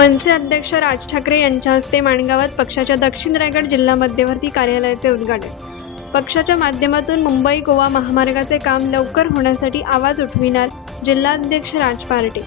मनसे अध्यक्ष राज ठाकरे यांच्या हस्ते माणगावात पक्षाच्या दक्षिण रायगड जिल्हा मध्यवर्ती कार्यालयाचे उद्घाटन। पक्षाच्या माध्यमातून मुंबई गोवा महामार्गाचे काम लवकर होण्यासाठी आवाज उठविणार जिल्हाध्यक्ष राज पार्टे।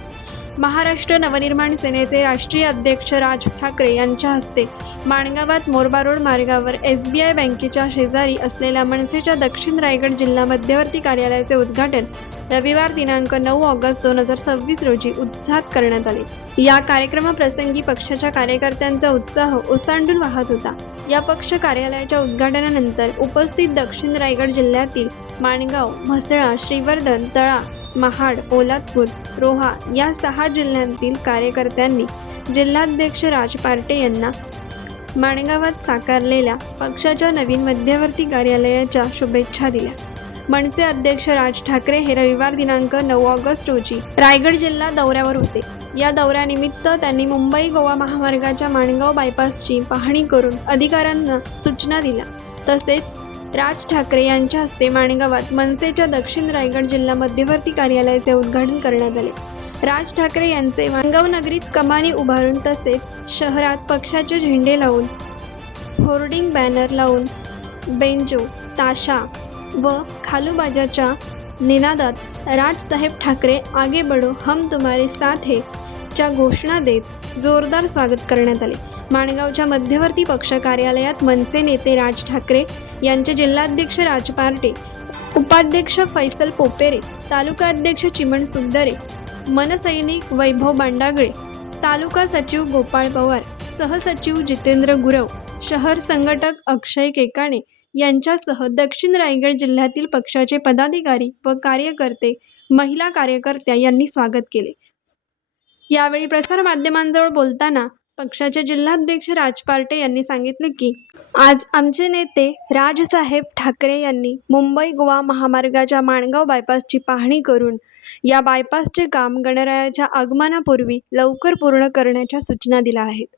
महाराष्ट्र नवनिर्माण सेनेचे राष्ट्रीय अध्यक्ष राज ठाकरे यांच्या हस्ते माणगावात मोरबा रोड मार्गावर SBI बँकेच्या शेजारी असलेल्या मनसेच्या दक्षिण रायगड जिल्हा मध्यवर्ती कार्यालयाचे उद्घाटन रविवार दिनांक 9 ऑगस्ट 2026 रोजी उत्साहात करण्यात आले। या कार्यक्रमाप्रसंगी पक्षाच्या कार्यकर्त्यांचा उत्साह ओसांडून वाहत होता। या पक्ष कार्यालयाच्या उद्घाटनानंतर उपस्थित दक्षिण रायगड जिल्ह्यातील माणगाव, म्हसळा, श्रीवर्धन, तळा, महाड, पोलादपूर, रोहा या 6 जिल्ह्यांतील कार्यकर्त्यांनी जिल्हाध्यक्ष राज पार्टे यांना माणगावात साकारलेल्या पक्षाच्या नवीन मध्यवर्ती कार्यालयाच्या शुभेच्छा दिल्या। मनसे अध्यक्ष राज ठाकरे हे रविवार दिनांक 9 ऑगस्ट रोजी रायगड जिल्हा दौऱ्यावर होते। या दौऱ्यानिमित्त त्यांनी मुंबई गोवा महामार्गाच्या माणगाव बायपासची पाहणी करून अधिकाऱ्यांना सूचना दिल्या। तसेच राज ठाकरे यांच्या हस्ते माणगावात मनसेच्या दक्षिण रायगड जिल्हा मध्यवर्ती कार्यालयाचे उद्घाटन करण्यात आले। राज ठाकरे यांचे माणगाव नगरीत कमानी उभारून तसेच शहरात पक्षाचे झेंडे लावून, होर्डिंग बॅनर लावून, बेंजो, ताशा व खालूबाजाच्या निनादात राजसाहेब ठाकरे आगे बढो हम तुम्हारे साथ है च्या घोषणा देत जोरदार स्वागत करण्यात आले। माणगावच्या मध्यवर्ती पक्ष कार्यालयात मनसे नेते राज ठाकरे यांचे जिल्हाध्यक्ष राज पार्टे, उपाध्यक्ष फैसल पोपेरे, तालुका अध्यक्ष चिमण सुगदरे, मनसैनिक वैभव बांडागळे, तालुका सचिव गोपाळ पवार, सहसचिव जितेंद्र गुरव, शहर संघटक अक्षय केकाणे यांच्यासह दक्षिण रायगड जिल्ह्यातील पक्षाचे पदाधिकारी व कार्यकर्ते, महिला कार्यकर्त्या यांनी स्वागत केले। यावेळी प्रसारमाध्यमांजवळ बोलताना पक्षाचे जिल्हाध्यक्ष राज पार्टे यांनी सांगितले की आज आमचे नेते राजसाहेब ठाकरे यांनी मुंबई गोवा महामार्गाच्या माणगाव बायपासची पाहणी करून या बायपासचे काम गणरायाच्या आगमनापूर्वी लवकर पूर्ण करण्याच्या सूचना दिल्या आहेत।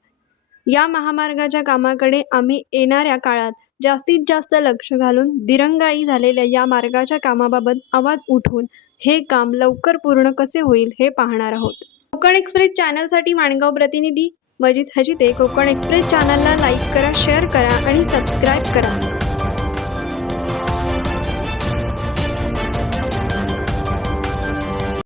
या महामार्गाच्या कामाकडे आम्ही येणाऱ्या काळात जास्तीत जास्त लक्ष घालून दिरंगाई झालेल्या या मार्गाच्या कामाबाबत आवाज उठवून हे काम लवकर पूर्ण कसे होईल हे पाहणार आहोत। कोकण एक्सप्रेस चॅनलसाठी माणगाव प्रतिनिधी मजिद हजिते। कोकण एक्सप्रेस चॅनलला लाईक करा, शेअर करा आणि सबस्क्राईब करा।